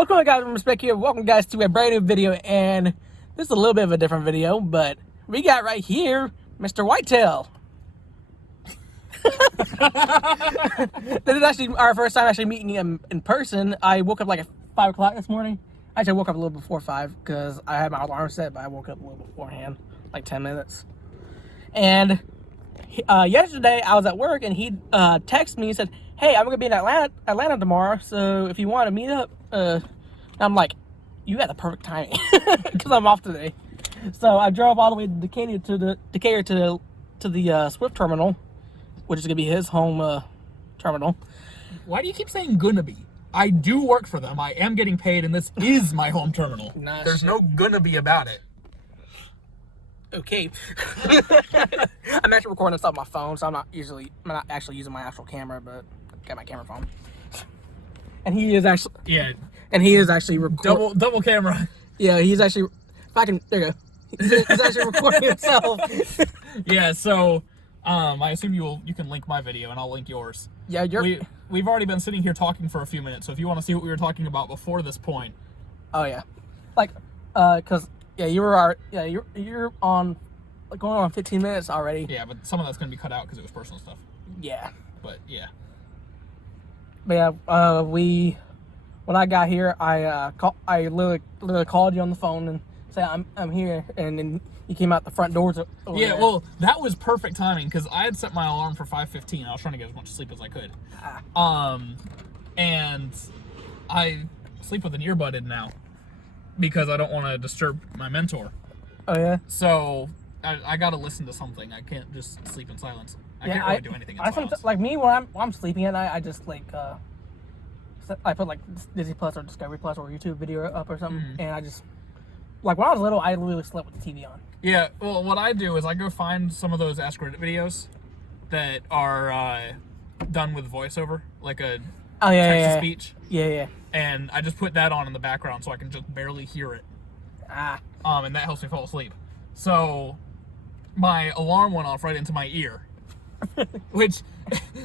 What's going on, guys? I'm Respect here. Welcome, guys, to a brand new video, and this is a little bit of a different video, but we got right here Mr. Whitetail. This is actually our first time actually meeting him in person. I woke up like at 5 o'clock this morning. Actually, I woke up a little before 5 because I had my alarm set, but I woke up a little beforehand, like 10 minutes. And yesterday I was at work, and he texted me and said, "Hey, I'm gonna be in Atlanta tomorrow, so if you want to meet up," I'm like, "You got the perfect timing," because I'm off today. So I drove all the way to Decatur to the Swift terminal, which is gonna be his home terminal. Why do you keep saying gonna be? I do work for them. I am getting paid, and this is my home terminal. Nah, There's shit. no gonna be about it. Okay. I'm actually recording this on my phone, so I'm not actually using my actual camera, but I got my camera phone. And he is actually Double camera. Yeah, he's actually. If I can, there you go. He's actually recording himself. Yeah. So, I assume you can link my video, and I'll link yours. Yeah, We've already been sitting here talking for a few minutes, so if you want to see what we were talking about before this point. Oh yeah, like, cause yeah, you're on, like, going on 15 minutes already. Yeah, but some of that's gonna be cut out because it was personal stuff. Yeah. But yeah. But yeah, when I got here, I literally called you on the phone and said I'm here, and then you came out the front doors. Yeah, there. well, that was perfect timing because I had set my alarm for 5:15. I was trying to get as much sleep as I could. And I sleep with an earbud in now because I don't want to disturb my mentor. Oh yeah. So I got to listen to something. I can't just sleep in silence. I can't really do anything in silence. Like me, when I'm sleeping at night, I just like I put like Disney Plus or Discovery Plus or YouTube video up or something, and I just, like, when I was little, I literally slept with the TV on. Yeah, well, what I do is I go find some of those Ask Reddit videos that are done with voiceover, like a text-to-speech. Yeah. And I just put that on in the background so I can just barely hear it. And that helps me fall asleep. So my alarm went off right into my ear. Which,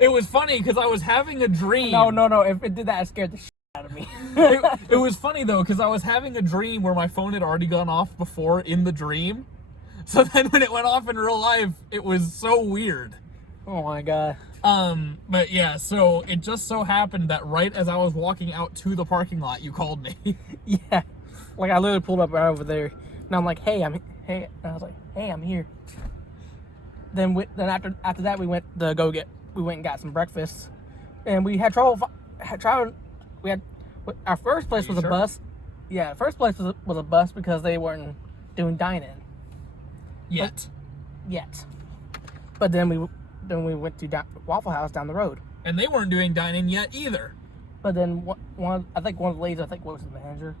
it was funny because I was having a dream. No. If it did that, it scared the shit out of me. It was funny, though, because I was having a dream where my phone had already gone off before in the dream. So then when it went off in real life, it was so weird. Oh my god. But yeah, so it just so happened that right as I was walking out to the parking lot, you called me. Yeah. Like, I literally pulled up right over there, and I'm like, hey. And I was like, hey, I'm here. Then after that, we went and got some breakfast, and we had trouble. We had our first place was a bus. Yeah, first place was a bus because they weren't doing dine-in Yet. But then we went to Waffle House down the road, And they weren't doing dine-in yet either. But then one of the ladies, what was the manager?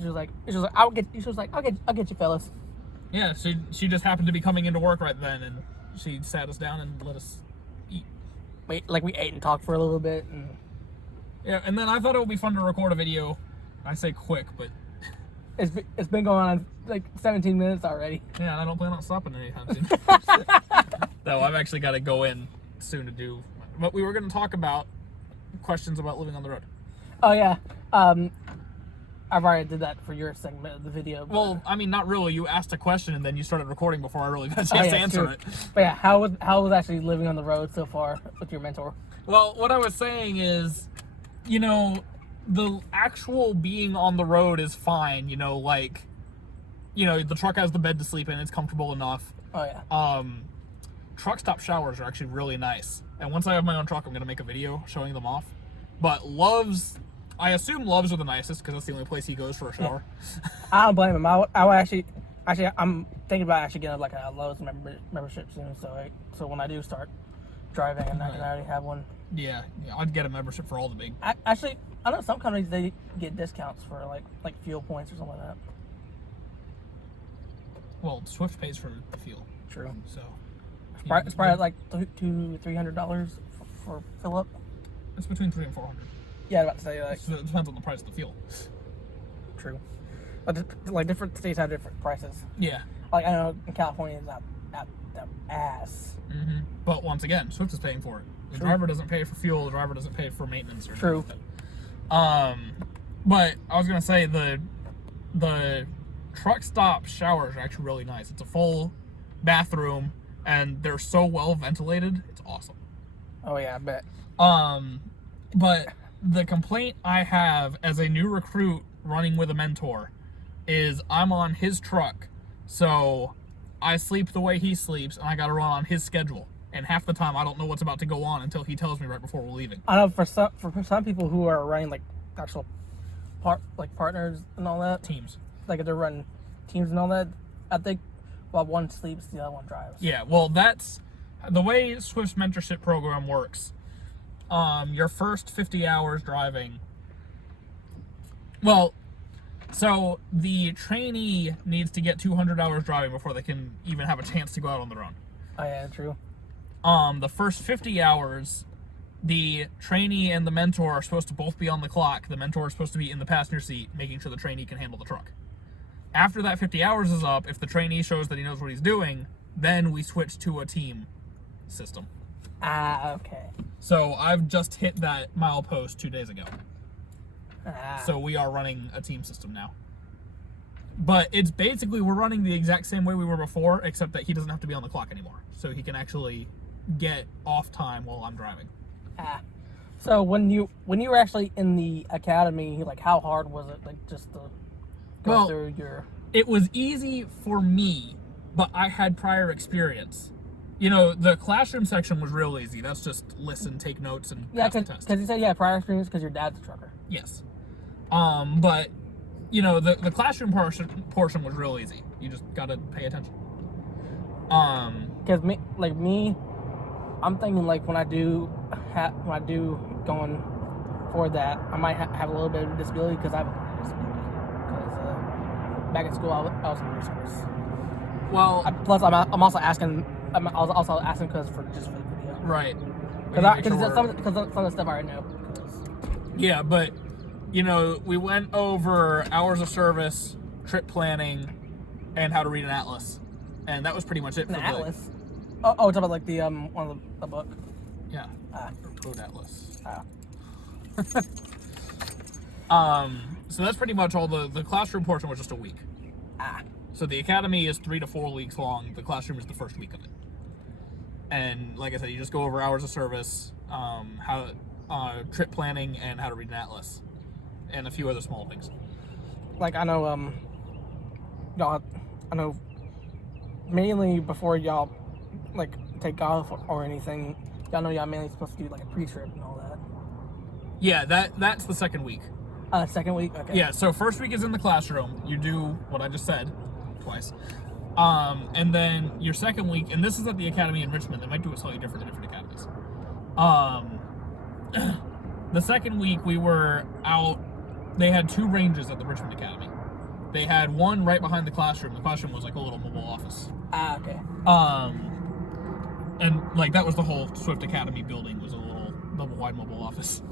She was like, I'll get you fellas. Yeah, she just happened to be coming into work right then, and she sat us down and let us eat. We ate and talked for a little bit, and yeah, and then I thought it would be fun to record a video. I say quick, but it's been going on like 17 minutes already. Yeah, and I don't plan on stopping anytime soon. Though I've actually got to go in soon to do. But we were going to talk about questions about living on the road. Oh yeah, I've already did that for your segment of the video. Well, I mean, not really. You asked a question and then you started recording before I really got a chance to answer it. But yeah, how was actually living on the road so far with your mentor? Well, what I was saying is, the actual being on the road is fine. The truck has the bed to sleep in. It's comfortable enough. Oh yeah. Truck stop showers are actually really nice. And once I have my own truck, I'm going to make a video showing them off. But I assume Love's are the nicest because that's the only place he goes for a shower. Yeah. I don't blame him. I would actually, I'm thinking about getting like a Lowe's membership soon. So when I do start driving, and I already have one. Yeah, I'd get a membership for all the big. I know some companies, they get discounts for like fuel points or something like that. Well, Swift pays for the fuel. True. So it's probably like $200-$300 for fill up. It's between $300 and $400. Yeah, I was about to say it depends on the price of the fuel. True. But like different states have different prices. Yeah. Like I know in California it's not the ass. Mm-hmm. But once again, Swift is paying for it. The driver doesn't pay for fuel. The driver doesn't pay for maintenance or True. anything. But I was gonna say the truck stop showers are actually really nice. It's a full bathroom and they're so well ventilated. It's awesome. Oh yeah, I bet. But the complaint I have as a new recruit running with a mentor is I'm on his truck, so I sleep the way he sleeps, and I gotta run on his schedule. And half the time, I don't know what's about to go on until he tells me right before we're leaving. I know for some people who are running like actual partners and all that, Teams. like if they're running teams and all that, I think while one sleeps, the other one drives. Yeah, well, that's the way Swift's mentorship program works. Your first 50 hours driving. Well, so the trainee needs to get 200 hours driving before they can even have a chance to go out on their own. Oh yeah, true. The first 50 hours, the trainee and the mentor are supposed to both be on the clock. The mentor is supposed to be in the passenger seat, making sure the trainee can handle the truck. After that 50 hours is up, if the trainee shows that he knows what he's doing, then we switch to a team system. Okay. So I've just hit that milepost 2 days ago. Ah. So we are running a team system now. But it's basically, we're running the exact same way we were before, except that he doesn't have to be on the clock anymore. So he can actually get off time while I'm driving. So when you were actually in the academy, like how hard was it, like just to go through your? It was easy for me, but I had prior experience. You know, the classroom section was real easy. That's just listen, take notes, and pass the test. Because you said you had prior experience because your dad's a trucker. Yes. But you know, the classroom portion was real easy. You just gotta pay attention. Because me, I'm thinking like when I do going for that, I might have a little bit of disability because I have a learning disability. Because back in school, I was in resource. Well, plus I'm also asking. I was also asking because for the video. Right. Because some of the stuff I already know. Yeah, but you know, we went over hours of service, trip planning, and how to read an atlas, and that was pretty much it. An atlas. Oh, talking about like the one of the book. Yeah. Code atlas. So that's pretty much all. The classroom portion was just a week. So the academy is 3 to 4 weeks long. The classroom is the first week of it. And like I said, you just go over hours of service, how trip planning, and how to read an atlas, and a few other small things. Like I know, mainly before y'all like take off or anything, y'all know y'all mainly supposed to do like a pre-trip and all that. Yeah, that's the second week. Second week, okay. Yeah, so first week is in the classroom. You do what I just said twice. And then your second week, and this is at the academy in Richmond. They might do it slightly different in different academies. The second week we were out. They had 2 ranges at the Richmond Academy. They had one right behind the classroom. The classroom was like a little mobile office. Okay. And like that was the whole Swift Academy building, was a little double-wide mobile office.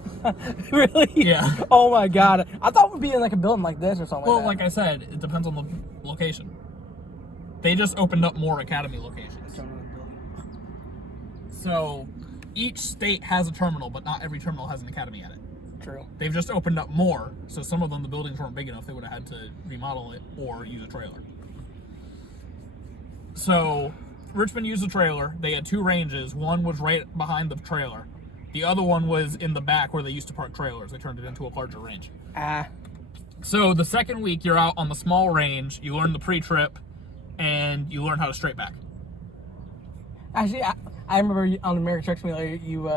Really? Yeah. Oh my god. I thought we'd be in like a building like this or something Well, like that. like I said, it depends on the location. They just opened up more academy locations. So each state has a terminal, but not every terminal has an academy at it. True. They've just opened up more, so some of them, the buildings weren't big enough. They would have had to remodel it or use a trailer. So Richmond used a trailer. They had 2 ranges. One was right behind the trailer. The other one was in the back where they used to park trailers. They turned it into a larger range. So the second week, you're out on the small range. You learn the pre-trip, and you learn how to straight back. Actually, I remember on the American Truck Simulator, you...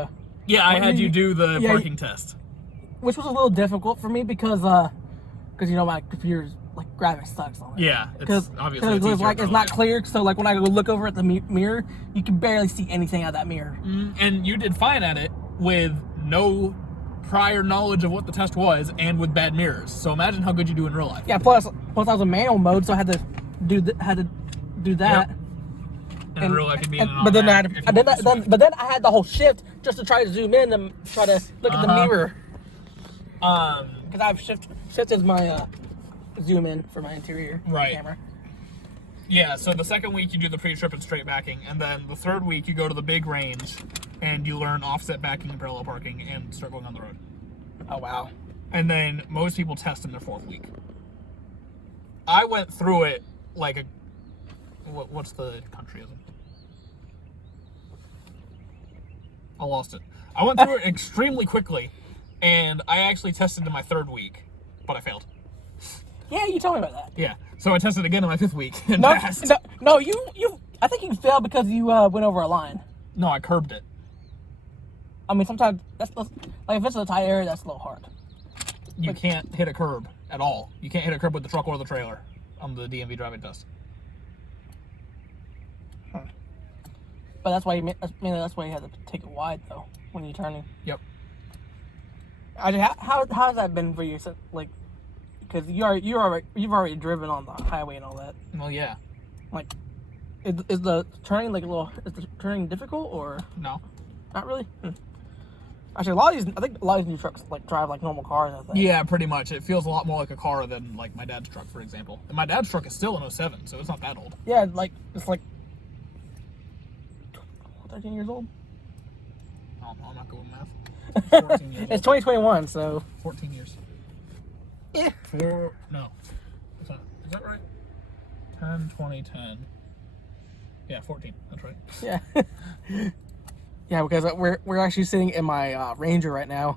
Yeah, I had you do the parking test. Which was a little difficult for me because you know, my computer's, like, graphics sucks on it. Yeah, it's obviously it's not clear, so, like, when I go look over at the mirror, you can barely see anything out of that mirror. And you did fine at it with no prior knowledge of what the test was and with bad mirrors. So imagine how good you do in real life. Yeah, plus I was in manual mode, so I had to do that. Yep. And in real life, you'd be in an but then automatic I had the whole shift just to try to zoom in and try to look at the mirror. Because I've shifted my zoom in for my interior camera. Yeah, so the second week you do the pre-trip and straight backing, and then the third week you go to the big range and you learn offset backing and parallel parking and start going on the road. Oh wow. And then most people test in their 4th week. I went through it like a... What's the country? I lost it. I went through it extremely quickly, and I actually tested in my 3rd week, but I failed. Yeah, you told me about that. Yeah, so I tested again in my 5th week and No, passed. no, you. I think you failed because you went over a line. No, I curbed it. I mean, sometimes that's like if it's a tight area, that's a little hard. You can't hit a curb at all. You can't hit a curb with the truck or the trailer on the DMV driving test. But that's why you have to take it wide though when you're turning. Yep. How's that been for you? Like, because you've already driven on the highway and all that. Well, yeah. Like, is the turning is the turning difficult or No. not really? Actually, I think a lot of these new trucks like drive like normal cars. I think. Yeah, pretty much. It feels a lot more like a car than like my dad's truck, for example. And my dad's truck is still an 07, so it's not that old. Yeah, like it's like 13 years old. Oh, I'm not good with math. 14 years It's old. 2021, so 14 years. yeah. No. Is that right? 10, 20, 10. Yeah, 14. That's right. Yeah. Yeah, because we're actually sitting in my Ranger right now,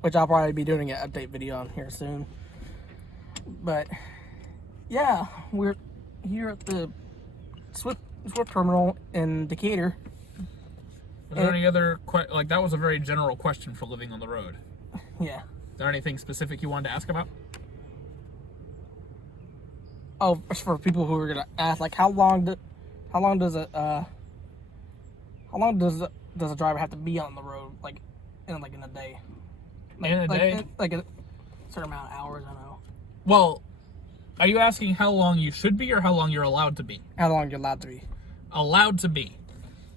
which I'll probably be doing an update video on here soon. But yeah, we're here at the Swift terminal in Decatur. Is there any other that was a very general question for living on the road. Yeah. Is there anything specific you wanted to ask about? Oh, for people who are gonna ask, like, how long does a driver have to be on the road, like in a day? In a day? Like a certain amount of hours, I know. Well, are you asking how long you should be or how long you're allowed to be? How long you're allowed to be? Allowed to be.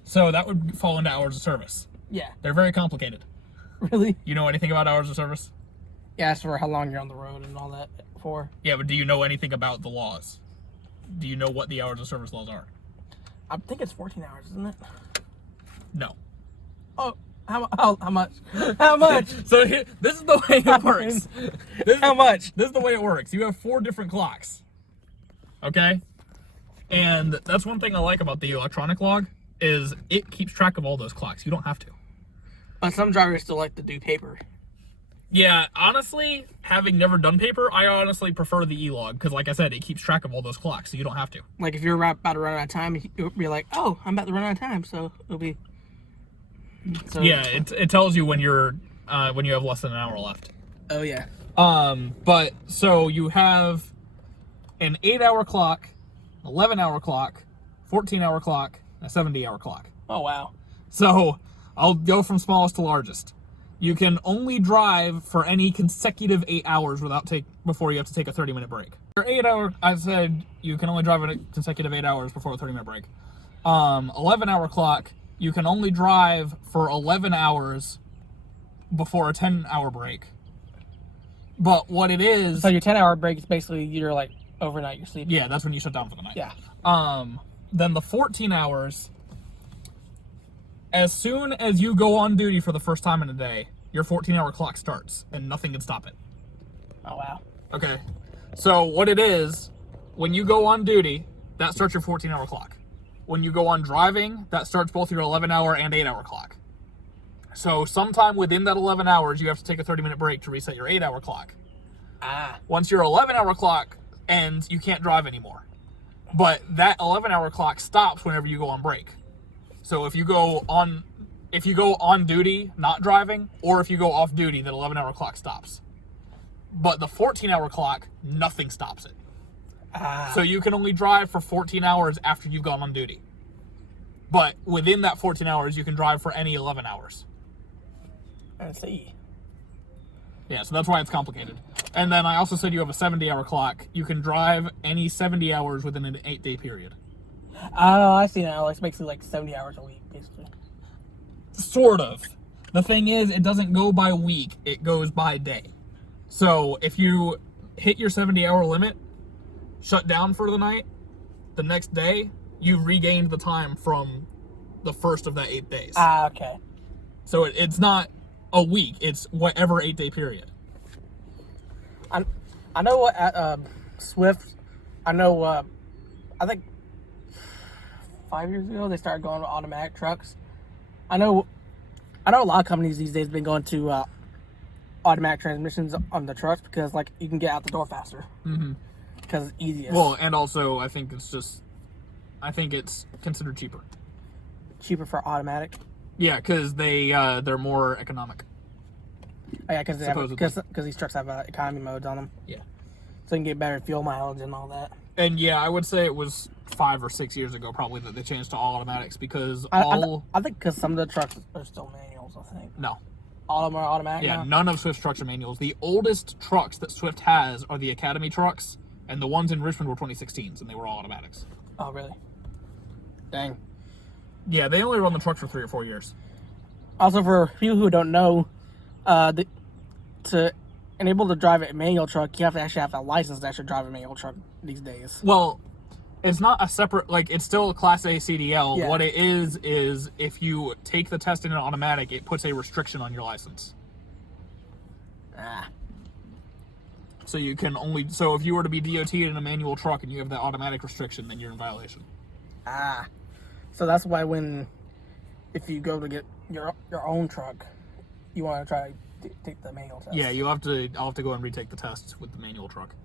So that would fall into hours of service. Yeah. They're very complicated. Really? You know anything about hours of service? Yeah, it's for how long you're on the road and all that for. Yeah, but do you know anything about the laws? Do you know what the hours of service laws are? I think it's 14 hours, isn't it? No. Oh, how much? How much? So this is the way it works. How much? This is the way it works. You have 4 different clocks. Okay? And that's one thing I like about the electronic log is it keeps track of all those clocks. You don't have to. But some drivers still like to do paper. Yeah, honestly, having never done paper, I honestly prefer the e-log because, like I said, it keeps track of all those clocks, so you don't have to. Like if you're about to run out of time, you'll be like, "Oh, I'm about to run out of time," so it'll be. So, Yeah, it tells you when you have less than an hour left. Oh yeah. But so you have an 8-hour clock, 11-hour clock, 14-hour clock, a 70-hour clock. Oh wow. So I'll go from smallest to largest. You can only drive for any consecutive 8 hours before you have to take a 30-minute break. Your 8-hour, I said you can only drive a consecutive 8 hours before a 30-minute break. 11-hour clock, you can only drive for 11 hours before a 10-hour break. But what it is... So your 10-hour break is basically you're like overnight, you're sleeping. Yeah, that's when you shut down for the night. Yeah. Then the 14 hours, as soon as you go on duty for the first time in a day, your 14-hour clock starts, and nothing can stop it. Oh wow. Okay. So what it is, when you go on duty, that starts your 14-hour clock. When you go on driving, that starts both your 11-hour and 8-hour clock. So sometime within that 11 hours, you have to take a 30-minute break to reset your 8-hour clock. Ah. Once your 11-hour clock ends, you can't drive anymore. But that 11-hour clock stops whenever you go on break. So if you go on duty not driving, or if you go off duty, that 11-hour clock stops. But the 14-hour clock, nothing stops it. Ah. So you can only drive for 14 hours after you've gone on duty. But within that 14 hours, you can drive for any 11 hours. I see. Yeah, so that's why it's complicated. And then I also said you have a 70-hour clock. You can drive any 70 hours within an 8-day period. Oh, I see now. It's basically like 70 hours a week, basically. Sort of. The thing is, it doesn't go by week. It goes by day. So if you hit your 70-hour limit, shut down for the night, the next day, you've regained the time from the first of that 8 days. Ah, okay. So it's not a week. It's whatever 8-day period. I know at Swift, I know, I think 5 years ago they started going to automatic trucks. I know a lot of companies these days have been going to automatic transmissions on the trucks because like you can get out the door faster. Mm-hmm. Because it's easiest. Well, and also I think it's considered cheaper. Cheaper for automatic. Yeah, because they're more economic. Oh, yeah, because these trucks have economy modes on them. Yeah. So you can get better fuel mileage and all that. And yeah, I would say it was 5 or 6 years ago probably that they changed to all automatics because I think because some of the trucks are still manuals. I think. No. All of them are automatic. Yeah, now? none of Swift's trucks are manuals. The oldest trucks that Swift has are the Academy trucks, and the ones in Richmond were 2016s, and they were all automatics. Oh, really? Dang. Yeah, they only run the truck for 3 or 4 years. Also, for people who don't know, to enable to drive a manual truck, you have to actually have a license to actually drive a manual truck these days. Well, it's not a separate, like, it's still a Class A CDL. Yeah. What it is if you take the test in an automatic, it puts a restriction on your license. So you can only, so if you were to be DOT'd in a manual truck and you have that automatic restriction, then you're in violation. So that's why if you go to get your own truck, you want to try to take the manual test. Yeah, I'll have to go and retake the test with the manual truck.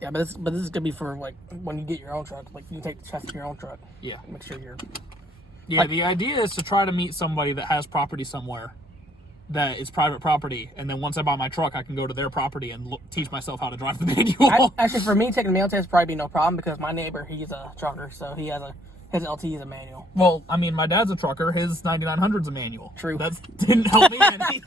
Yeah, but this is gonna be for like when you get your own truck. Like you take the test of your own truck. Yeah. Make sure you're. Yeah, the idea is to try to meet somebody that has property somewhere that is private property, and then once I buy my truck, I can go to their property and teach myself how to drive the manual. Actually, for me, taking the manual test would probably be no problem because my neighbor, he's a trucker, so his LT is a manual. Well, I mean, my dad's a trucker. His 9900's a manual. True. That didn't help me any.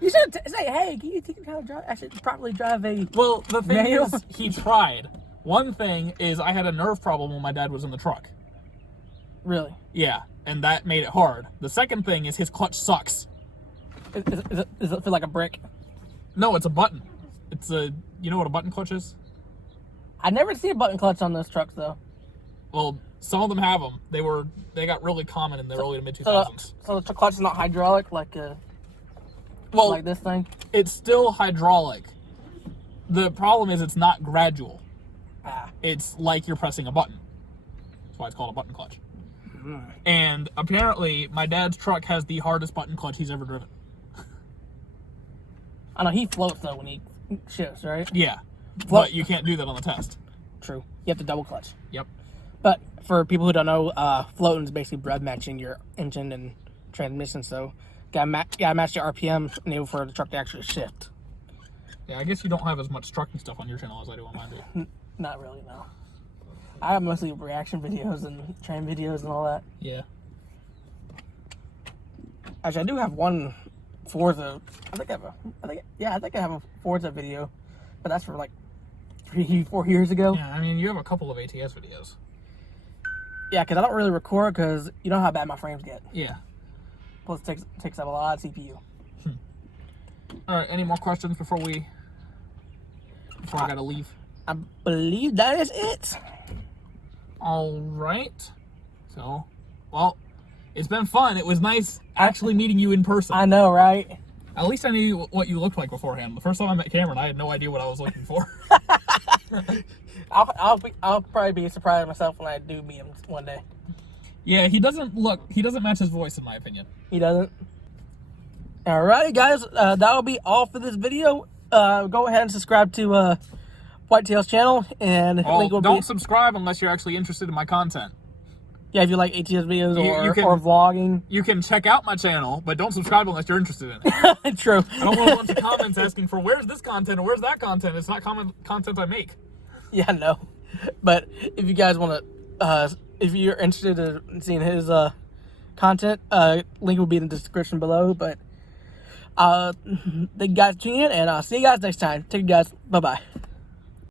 You should say, hey, can you teach me how to drive? I should properly drive a Well, the thing manual? is, he tried. One thing is I had a nerve problem when my dad was in the truck. Really? Yeah, and that made it hard. The second thing is his clutch sucks. Does it feel like a brick? No, it's a button. It's you know what a button clutch is? I never see a button clutch on those trucks, though. Well, some of them have them. They got really common in the early to mid 2000s. So the clutch is not hydraulic like this thing? It's still hydraulic. The problem is it's not gradual. It's like you're pressing a button. That's why it's called a button clutch. Mm-hmm. And apparently, my dad's truck has the hardest button clutch he's ever driven. I know he floats though when he shifts, right? Yeah, but you can't do that on the test. True. You have to double clutch. Yep. But for people who don't know, floating is basically bread matching your engine and transmission. So gotta match your RPM in order for the truck to actually shift. Yeah, I guess you don't have as much trucking stuff on your channel as I do on mine. Do. Not really, no. I have mostly reaction videos and train videos and all that. Yeah. Actually, I do have one Forza. I think I have a Forza video, but that's for like 3-4 years ago. Yeah, I mean, you have a couple of ATS videos. Yeah, because I don't really record because you know how bad my frames get. Yeah. Plus, it takes up a lot of CPU. All right. Any more questions before I gotta leave? I believe that is it. All right. So, well, it's been fun. It was nice actually meeting you in person. I know, right? At least I knew what you looked like beforehand. The first time I met Cameron, I had no idea what I was looking for. I'll probably be surprised myself when I do meet him one day. Yeah, he doesn't match his voice, in my opinion. He doesn't. Alrighty, guys, that'll be all for this video. Go ahead and subscribe to Whitetail's channel, and link will don't subscribe unless you're actually interested in my content. Yeah, if you like ATS videos or vlogging. You can check out my channel, but don't subscribe unless you're interested in it. True. I don't want a bunch of comments asking for where's this content or where's that content. It's not content I make. Yeah, no. But if you guys want to, if you're interested in seeing his content, link will be in the description below. But thank you guys for tuning in, and I'll see you guys next time. Take care, guys. Bye-bye.